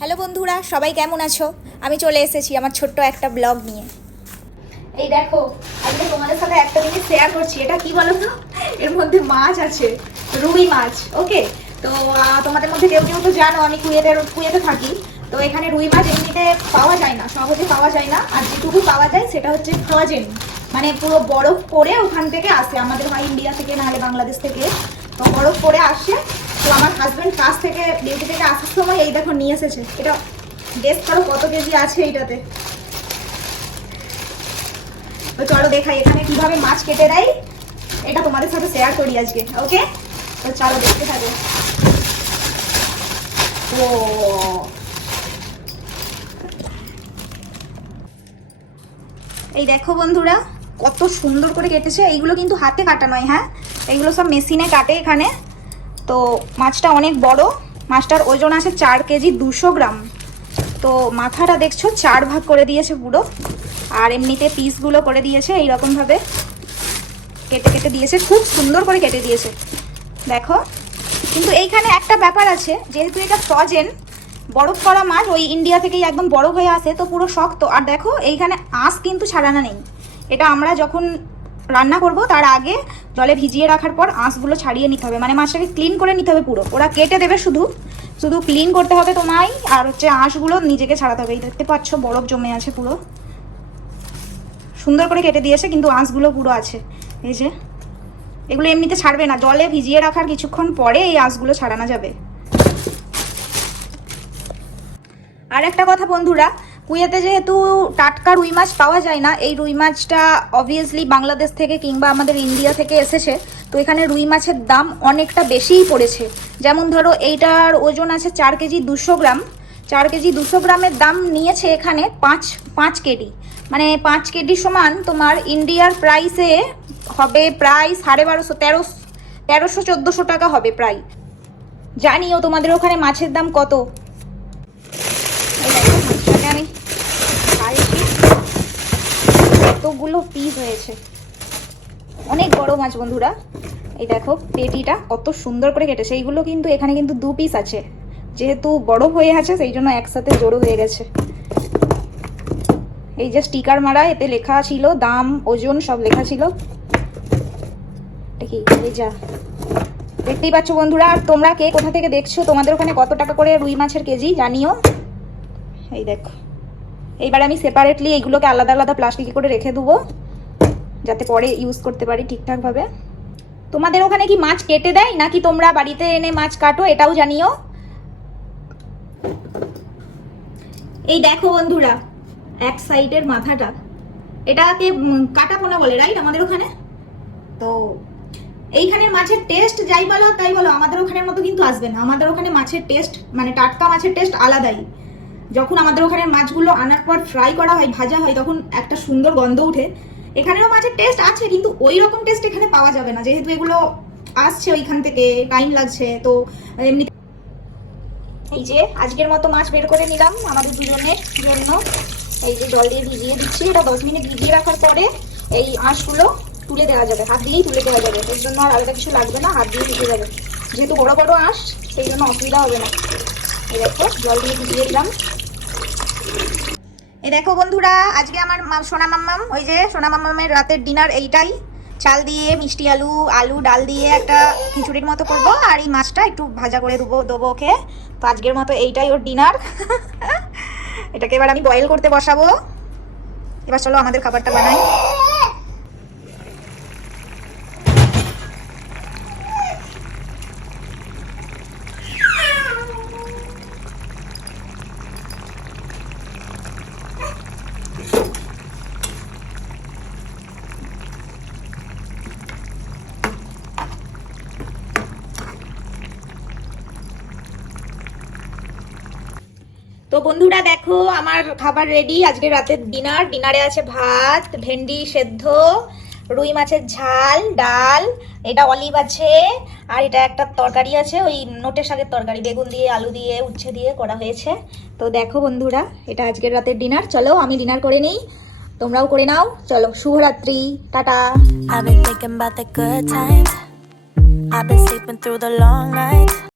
Hello বন্ধুরা, সবাই কেমন আছো? আমি চলে এসেছি আমার ছোট্ট একটা ব্লগ নিয়ে। এই দেখো, আজকে তোমাদের সাথে একটা জিনিস শেয়ার করছি। এটা কি বলো তো, এর মধ্যে মাছ আছে, রুই মাছ। ওকে, তো তোমাদের মধ্যে কেউ কেউ তো জানো আমি কুয়েতে থাকি। তো এখানে রুই মাছ এমনিতে পাওয়া যায় না, সহজে পাওয়া যায় না। আর যেটুকু পাওয়া যায় সেটা হচ্ছে ফ্রোজেন, মানে পুরো বরফ করে ওখান থেকে আসে, আমাদের হয় ইন্ডিয়া থেকে নাহলে বাংলাদেশ থেকে। তো বরফ করে আসে। তো আমার হাজব্যান্ড কাছ থেকে ডিউটি থেকে আসার সময় এই দেখো নিয়ে এসেছে। এটা গেস করো কত কেজি আছে এইটাতে। তো চলো দেখাই এখানে কিভাবে মাছ কেটে দেয়, এটা তোমাদের সাথে শেয়ার করি আজকে। ওকে, তো চলো দেখতে থাকো। ও এই দেখো বন্ধুরা, কত সুন্দর করে কেটেছে। এইগুলো কিন্তু হাতে কাটা নয়, হ্যাঁ, এইগুলো সব মেশিনে কাটে এখানে। তো মাছটা অনেক বড়, মাছটার ওজন আছে 4 কেজি 200 গ্রাম। তো মাথাটা দেখছো 4 ভাগ করে দিয়েছে পুরো, আর এমনিতে পিসগুলো করে দিয়েছে এইরকমভাবে কেটে কেটে দিয়েছে, খুব সুন্দর করে কেটে দিয়েছে দেখো। কিন্তু এইখানে একটা ব্যাপার আছে, যেহেতু এটা ফ্রোজেন বরফ করা মাছ, ওই ইন্ডিয়া থেকেই একদম বরফ হয়ে আসে, তো পুরো শক্ত। আর দেখো এইখানে আঁশ কিন্তু ছাড়ানো নেই। এটা আমরা যখন রান্না করব তার আগে জলে ভিজিয়ে রাখার পর আঁশগুলো ছাড়িয়ে নিতে হবে, মানে মাছটাকে ক্লিন করে নিতে হবে পুরো। ওরা কেটে দেবে, শুধু শুধু ক্লিন করতে হবে তোমায়, আর হচ্ছে আঁশগুলো নিজেকে ছাড়াতে হবে। এই দেখতে পাচ্ছ বরফ জমে আছে পুরো, সুন্দর করে কেটে দিয়েছে, কিন্তু আঁশগুলো পুরো আছে। এই যে এগুলো এমনিতে ছাড়বে না, জলে ভিজিয়ে রাখার কিছুক্ষণ পরে এই আঁশগুলো ছাড়ানো যাবে। আর একটা কথা বন্ধুরা, কুয়েতে যেহেতু টাটকা রুই মাছ পাওয়া যায় না, এই রুই মাছটা অবভিয়াসলি বাংলাদেশ থেকে কিংবা আমাদের ইন্ডিয়া থেকে এসেছে। তো এখানে রুই মাছের দাম অনেকটা বেশিই পড়েছে। যেমন ধরো এইটার ওজন আছে 4 কেজি 200 গ্রাম। 4 কেজি 200 গ্রামের দাম নিয়েছে এখানে 5 কেডি, মানে 5 কেডি সমান তোমার ইন্ডিয়ার প্রাইসে হবে প্রায় 1250, 1300 টাকা হবে প্রায়। জানিও তোমাদের ওখানে মাছের দাম কত। আমি কতগুলো পিস হয়েছে, অনেক বড় মাছ বন্ধুরা। এই দেখো পেটিটা কত সুন্দর করে কেটেছে। এইগুলো কিন্তু এখানে কিন্তু 2 পিস আছে, যেহেতু বড় হয়ে আছে সেই জন্য একসাথে জড়ো হয়ে গেছে। এই যে স্টিকার মারা, এতে লেখা ছিল দাম, ওজন সব লেখা ছিল। দেখি এই যা দেখতেই পাচ্ছ বন্ধুরা। আর তোমরা কে কোথা থেকে দেখছো, তোমাদের ওখানে কত টাকা করে রুই মাছের কেজি জানিও। এই দেখো, এইবার আমি সেপারেটলি এইগুলোকে আলাদা আলাদা প্লাস্টিকে করে রেখে দেবো, যাতে পরে ইউজ করতে পারি ঠিকঠাকভাবে। তোমাদের ওখানে কি মাছ কেটে দেয় নাকি তোমরা বাড়িতে এনে মাছ কাটো, এটাও জানিও। এই দেখো বন্ধুরা, এক সাইডের মাথাটা, এটাকে কাটা পোনা বলে, রাইট, আমাদের ওখানে। তো এইখানের মাছের টেস্ট যাই বলো তাই বলো, আমাদের ওখানের মতো কিন্তু আসবে না। আমাদের ওখানে মাছের টেস্ট, মানে টাটকা মাছের টেস্ট আলাদাই। যখন আমাদের ওখানে মাছগুলো আনার পর ফ্রাই করা হয়, ভাজা হয়, তখন একটা সুন্দর গন্ধ ওঠে। এখানেও মাছের টেস্ট আছে, কিন্তু ওই রকম টেস্ট এখানে পাওয়া যাবে না, যেহেতু এগুলো আসছে ওইখান থেকে, টাইম লাগছে। তো এমনি এই যে আজকের মতো মাছ বের করে নিলাম আমাদের দুজনের জন্য। এই যে জল দিয়ে ভিজিয়ে দিচ্ছি, এটা 10 মিনিট ভিজিয়ে রাখার পরে এই আঁশগুলো তুলে দেওয়া যাবে, হাত দিয়েই তুলে দেওয়া যাবে। এর জন্য আর আলাদা কিছু লাগবে না, হাত দিয়ে তুলে যাবে, যেহেতু বড় বড় আঁশ, সেই জন্য অসুবিধা হবে না। এই দেখো জল দিয়ে ভিজিয়ে দিলাম। এই দেখো বন্ধুরা, আজকে আমার সোনা মাম্মাম, ওই যে সোনা মাম্মামের রাতের ডিনার এইটাই। চাল দিয়ে মিষ্টি আলু, ডাল দিয়ে একটা খিচুড়ির মতো করবো, আর এই মাছটা একটু ভাজা করে দেবো ওকে। তো আজকের মতো এইটাই ওর ডিনার। এটাকে এবার আমি বয়েল করতে বসাবো। এবার চলো আমাদের খাবারটা বানাই। তো বন্ধুরা দেখো, আমার খাবার রেডি। আজকে রাতের ডিনারে আছে ভাত, ভেন্ডি সেদ্ধ, রুই মাছের ঝাল, ডাল, এটা অলিভ আছে, আর এটা একটা তরকারি আছে, ওই নোটে শাকের তরকারি, বেগুন দিয়ে আলু দিয়ে উচ্ছে দিয়ে করা হয়েছে। তো দেখো বন্ধুরা, এটা আজকের রাতের ডিনার। চলো আমি ডিনার করে নিই, তোমরাও করে নাও। চলো, শুভরাত্রি, tata. I've been thinking about the good times. I've been sleeping through the long nights.